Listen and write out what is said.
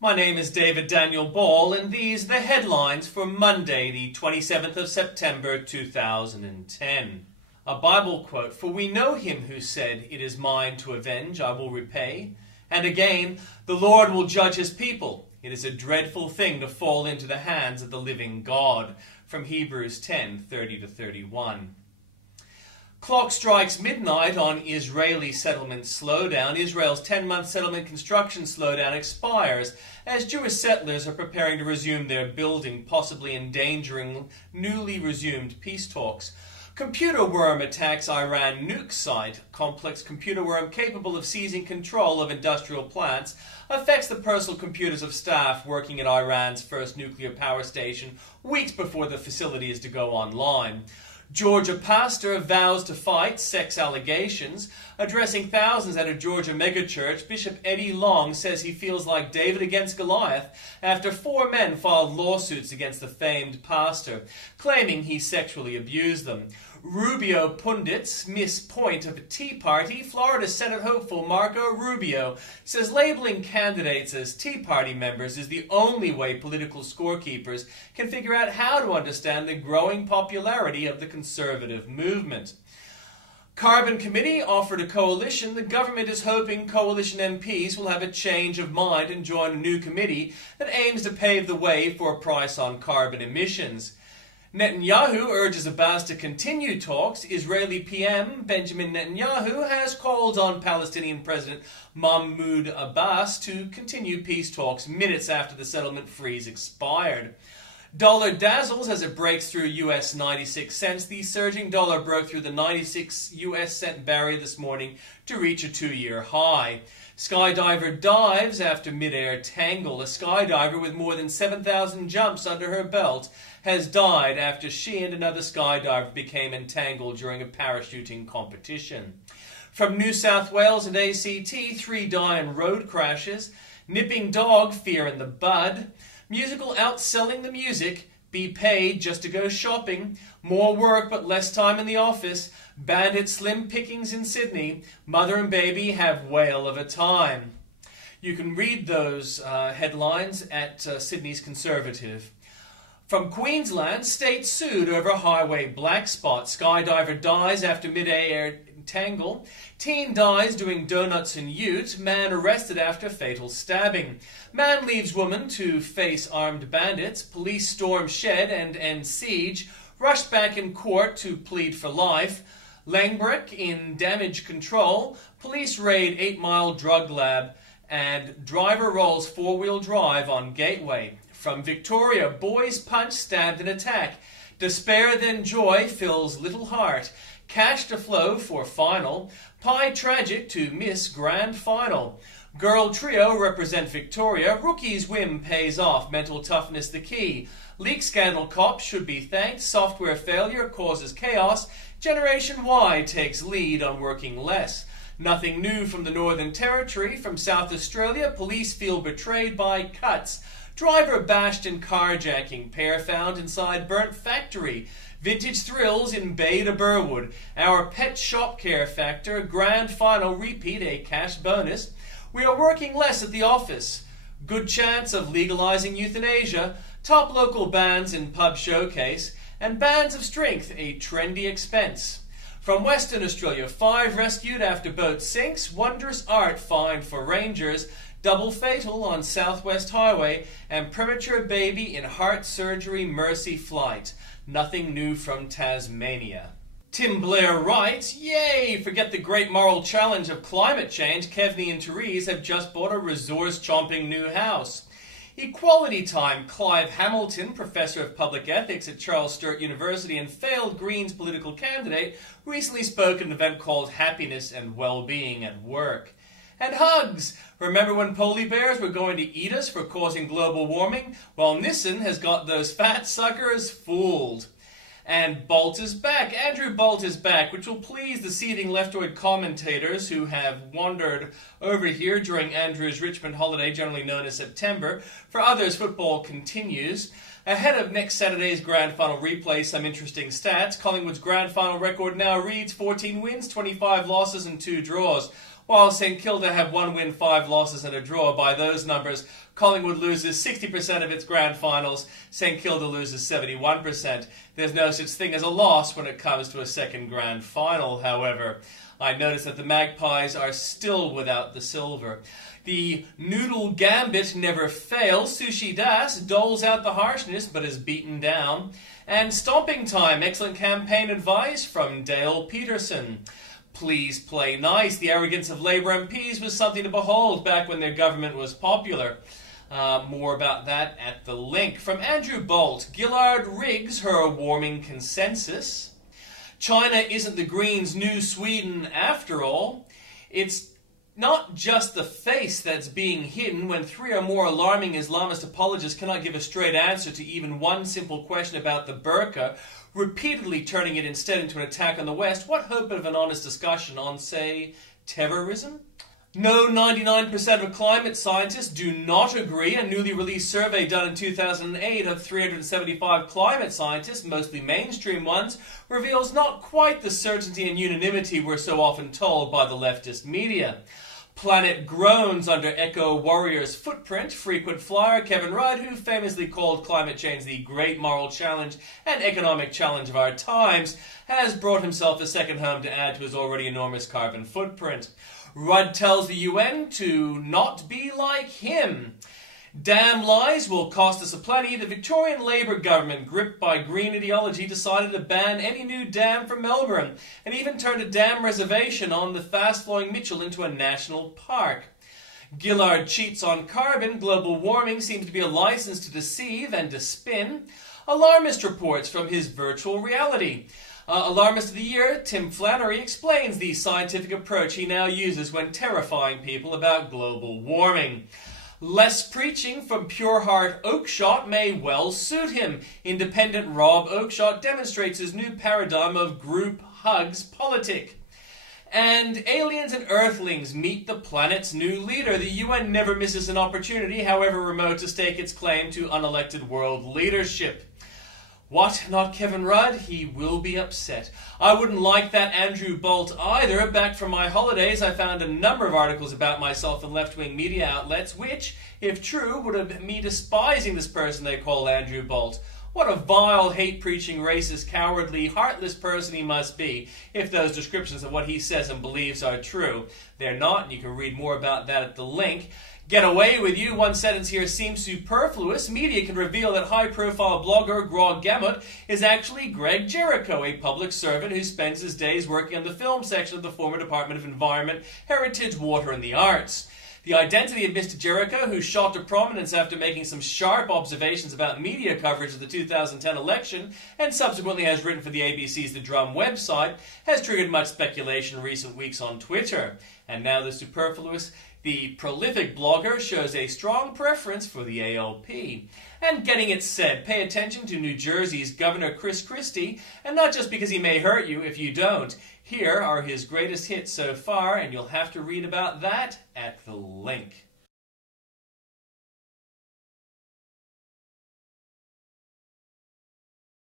My name is David Daniel Ball, and these are the headlines for Monday, the 27th of September 2010. A Bible quote, "For we know him who said, 'It is mine to avenge, I will repay.' And again, 'The Lord will judge his people. It is a dreadful thing to fall into the hands of the living God.'" From Hebrews 10:30-31. Clock strikes midnight on Israeli settlement slowdown. Israel's 10-month settlement construction slowdown expires as Jewish settlers are preparing to resume their building, possibly endangering newly resumed peace talks. Computer worm attacks Iran nuke site. Complex computer worm capable of seizing control of industrial plants affects the personal computers of staff working at Iran's first nuclear power station weeks before the facility is to go online. Georgia pastor vows to fight sex allegations. Addressing thousands at a Georgia megachurch, Bishop Eddie Long says he feels like David against Goliath after 4 men filed lawsuits against the famed pastor, claiming he sexually abused them. Rubio pundits miss point of a Tea Party. Florida Senate hopeful Marco Rubio says labeling candidates as Tea Party members is the only way political scorekeepers can figure out how to understand the growing popularity of the conservative movement. Carbon Committee offered a coalition. The government is hoping coalition MPs will have a change of mind and join a new committee that aims to pave the way for a price on carbon emissions. Netanyahu urges Abbas to continue talks. Israeli PM Benjamin Netanyahu has called on Palestinian President Mahmoud Abbas to continue peace talks minutes after the settlement freeze expired. Dollar dazzles as it breaks through US 96 cents. The surging dollar broke through the 96 US cent barrier this morning to reach a 2-year high. Skydiver dives after mid-air tangle. A skydiver with more than 7,000 jumps under her belt has died after she and another skydiver became entangled during a parachuting competition. From New South Wales and ACT, 3 die in road crashes. Nipping dog fear in the bud. Musical outselling the music. Be paid just to go shopping. More work but less time in the office. Bandit slim pickings in Sydney. Mother and baby have whale of a time. You can read those headlines at Sydney's Conservative. From Queensland, state sued over highway black spot. Skydiver dies after mid-air tangle. Teen dies doing donuts in Ute. Man arrested after fatal stabbing. Man leaves woman to face armed bandits. Police storm shed and end siege. Rushed back in court to plead for life. Langbrook in damage control. Police raid 8 Mile drug lab. And driver rolls 4-wheel drive on Gateway. From Victoria, boys punch, stabbed and attack. Despair then joy fills little heart. Cash to flow for final. Pie tragic to miss grand final. Girl trio represent Victoria. Rookie's whim pays off. Mental toughness the key. Leak scandal cops should be thanked. Software failure causes chaos. Generation Y takes lead on working less. Nothing new from the Northern Territory. From South Australia, police feel betrayed by cuts. Driver bashed in carjacking. Pair found inside burnt factory. Vintage thrills in Bay to Burwood. Our pet shop care factor. Grand final repeat, a cash bonus. We are working less at the office. Good chance of legalizing euthanasia. Top local bands in pub showcase. And bands of strength, a trendy expense. From Western Australia, 5 rescued after boat sinks. Wondrous art fined for rangers. Double fatal on Southwest Highway, and premature baby in heart surgery mercy flight. Nothing new from Tasmania. Tim Blair writes, "Yay! Forget the great moral challenge of climate change. Kevney and Therese have just bought a resource-chomping new house." Equality time. Clive Hamilton, professor of public ethics at Charles Sturt University and failed Greens political candidate, recently spoke at an event called Happiness and Well-Being at Work. And hugs! Remember when polar bears were going to eat us for causing global warming? Well, Nissan has got those fat suckers fooled. And Bolt is back. Andrew Bolt is back, which will please the seething leftoid commentators who have wandered over here during Andrew's Richmond holiday, generally known as September. For others, football continues. Ahead of next Saturday's Grand Final replay, some interesting stats. Collingwood's Grand Final record now reads 14 wins, 25 losses and 2 draws. While St Kilda have 1 win, 5 losses and a draw. By those numbers, Collingwood loses 60% of its grand finals. St Kilda loses 71%. There's no such thing as a loss when it comes to a second grand final, however. I notice that the Magpies are still without the silver. The Noodle Gambit never fails. Sushi Das doles out the harshness but is beaten down. And Stomping Time, excellent campaign advice from Dale Peterson. Please play nice. The arrogance of Labour MPs was something to behold back when their government was popular. More about that at the link. From Andrew Bolt, Gillard rigs her warming consensus. China isn't the Greens' new Sweden after all. It's not just the face that's being hidden when 3 or more alarming Islamist apologists cannot give a straight answer to even one simple question about the burqa, repeatedly turning it instead into an attack on the West. What hope of an honest discussion on, say, terrorism? No, 99% of climate scientists do not agree. A newly released survey done in 2008 of 375 climate scientists, mostly mainstream ones, reveals not quite the certainty and unanimity we're so often told by the leftist media. Planet groans under Eco Warrior's footprint. Frequent flyer Kevin Rudd, who famously called climate change the great moral challenge and economic challenge of our times, has brought himself a second home to add to his already enormous carbon footprint. Rudd tells the UN to not be like him. Dam lies will cost us a plenty. The Victorian Labour government, gripped by green ideology, decided to ban any new dam from Melbourne and even turned a dam reservation on the fast-flowing Mitchell into a national park. Gillard cheats on carbon. Global warming seems to be a license to deceive and to spin. Alarmist reports from his virtual reality. Alarmist of the Year, Tim Flannery, explains the scientific approach he now uses when terrifying people about global warming. Less preaching from Pure Heart Oakshott may well suit him. Independent Rob Oakshott demonstrates his new paradigm of group hugs politic. And aliens and earthlings meet the planet's new leader. The UN never misses an opportunity, however remote, to stake its claim to unelected world leadership. What? Not Kevin Rudd? He will be upset. I wouldn't like that Andrew Bolt either. Back from my holidays, I found a number of articles about myself in left-wing media outlets, which, if true, would have me despising this person they call Andrew Bolt. What a vile, hate-preaching, racist, cowardly, heartless person he must be, if those descriptions of what he says and believes are true. They're not, and you can read more about that at the link. Get away with you. One sentence here seems superfluous. Media can reveal that high-profile blogger Grog Gamut is actually Greg Jericho, a public servant who spends his days working on the film section of the former Department of Environment, Heritage, Water and the Arts. The identity of Mr. Jericho, who shot to prominence after making some sharp observations about media coverage of the 2010 election and subsequently has written for the ABC's The Drum website, has triggered much speculation in recent weeks on Twitter. And now the superfluous. The prolific blogger shows a strong preference for the ALP. And getting it said, pay attention to New Jersey's Governor Chris Christie, and not just because he may hurt you if you don't. Here are his greatest hits so far, and you'll have to read about that at the link.